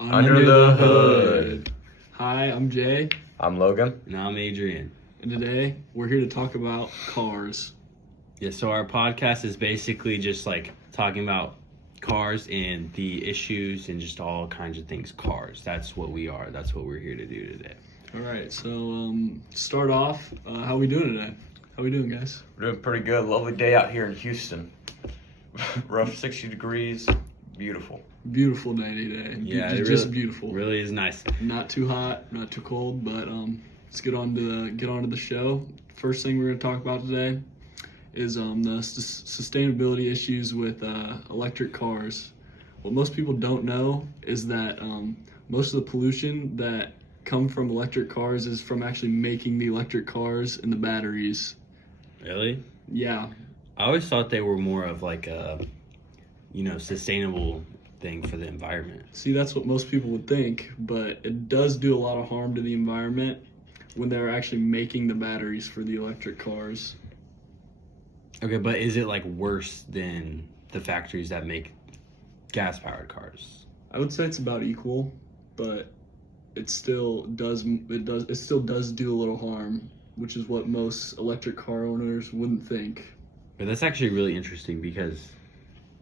Under the Hood. Hi, I'm Jay. I'm Logan. And I'm Adrian. And today we're here to talk about cars. Yeah, so our podcast is basically just like talking about cars and the issues and just all kinds of things cars. That's what we are. That's what we're here to do today. All right, so start off, how we doing today? How we doing, guys? We're doing pretty good. Lovely day out here in Houston. Rough 60 degrees. Beautiful. Beautiful day today. Yeah, just really, beautiful. Really is nice. Not too hot, not too cold, but let's get on to the show. First thing we're going to talk about today is the sustainability issues with electric cars. What most people don't know is that most of the pollution that come from electric cars is from actually making the electric cars and the batteries. Really? Yeah. I always thought they were more of like a, sustainable thing for the environment. See, that's what most people would think, but it does do a lot of harm to the environment when they're actually making the batteries for the electric cars. Okay, but is it like worse than the factories that make gas-powered cars? I would say it's about equal, but it still does do a little harm, which is what most electric car owners wouldn't think. But that's actually really interesting because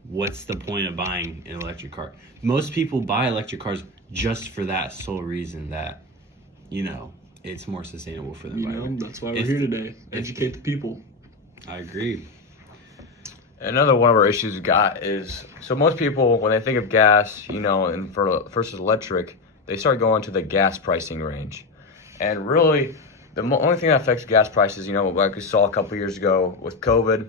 what's the point of buying an electric car? Most people buy electric cars just for that sole reason that, it's more sustainable for the environment. That's why we're here today. Educate the people. I agree. Another one of our issues we got is, so most people, when they think of gas, and versus electric, they start going to the gas pricing range. And really, the only thing that affects gas prices, like we saw a couple years ago with COVID,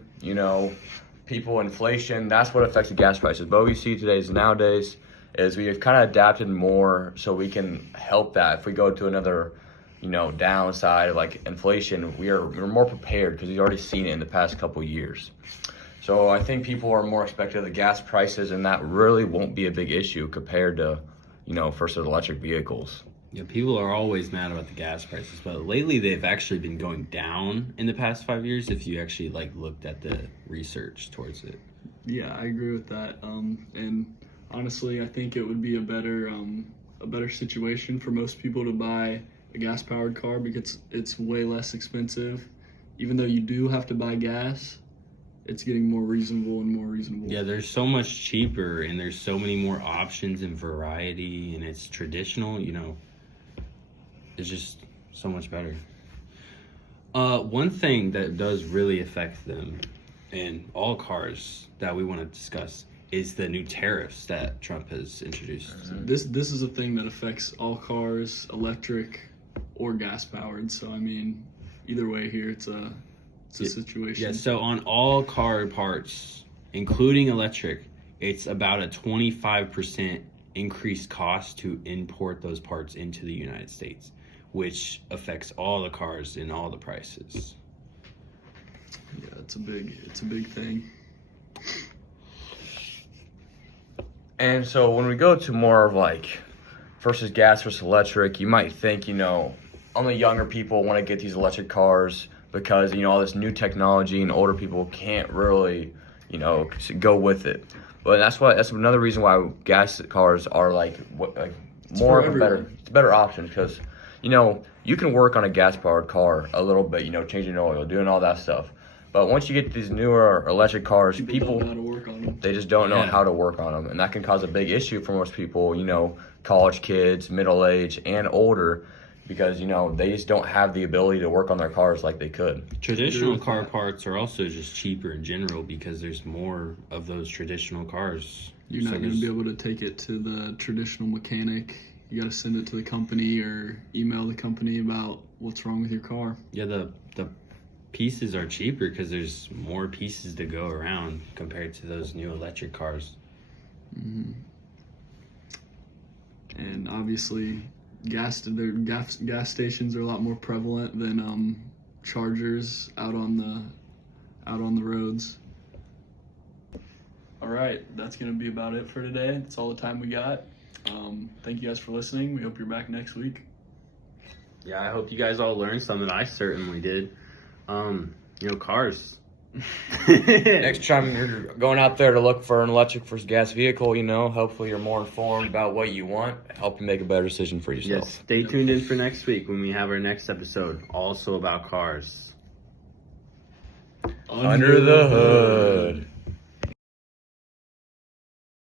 people, inflation, that's what affects the gas prices. But what we see nowadays is we've kind of adapted more so we can help that. If we go to another, downside like inflation, we're more prepared because we've already seen it in the past couple years. So I think people are more expected of the gas prices, and that really won't be a big issue compared to, versus electric vehicles. Yeah, people are always mad about the gas prices, but lately they've actually been going down in the past 5 years if you actually looked at the research towards it. Yeah, I agree with that. And honestly, I think it would be a better situation for most people to buy a gas-powered car because it's way less expensive. Even though you do have to buy gas, it's getting more reasonable and more reasonable. Yeah, there's so much cheaper and there's so many more options and variety, and it's traditional, it's just so much better. One thing that does really affect them and all cars that we want to discuss is the new tariffs that Trump has introduced. This is a thing that affects all cars, electric or gas powered. So I mean, either way here, it's a situation. Yeah. So on all car parts, including electric, it's about a 25% increased cost to import those parts into the United States, which affects all the cars and all the prices. Yeah, it's a big thing. And so when we go to more of versus gas versus electric, you might think, only younger people want to get these electric cars because, all this new technology and older people can't really, go with it. But that's another reason why gas cars are more of a better option because, you can work on a gas-powered car a little bit, changing oil, doing all that stuff. But once you get these newer electric cars, people don't know how to work on them. They just don't know how to work on them. And that can cause a big issue for most people, college kids, middle age, and older, because, they just don't have the ability to work on their cars like they could. Traditional car parts are also just cheaper in general because there's more of those traditional cars. You're not going to be able to take it to the traditional mechanic. You got to send it to the company or email the company about what's wrong with your car. Yeah, the pieces are cheaper because there's more pieces to go around compared to those new electric cars. Mm-hmm. And obviously, gas stations are a lot more prevalent than chargers out on the roads. All right, that's going to be about it for today. That's all the time we got. Thank you guys for listening. We hope you're back next week. Yeah, I hope you guys all learned something. I certainly did. Cars, Next time you're going out there to look for an electric versus gas vehicle, hopefully you're more informed about what you want, help you make a better decision for yourself. Yes, stay tuned in for next week when we have our next episode, also about cars. Under the hood.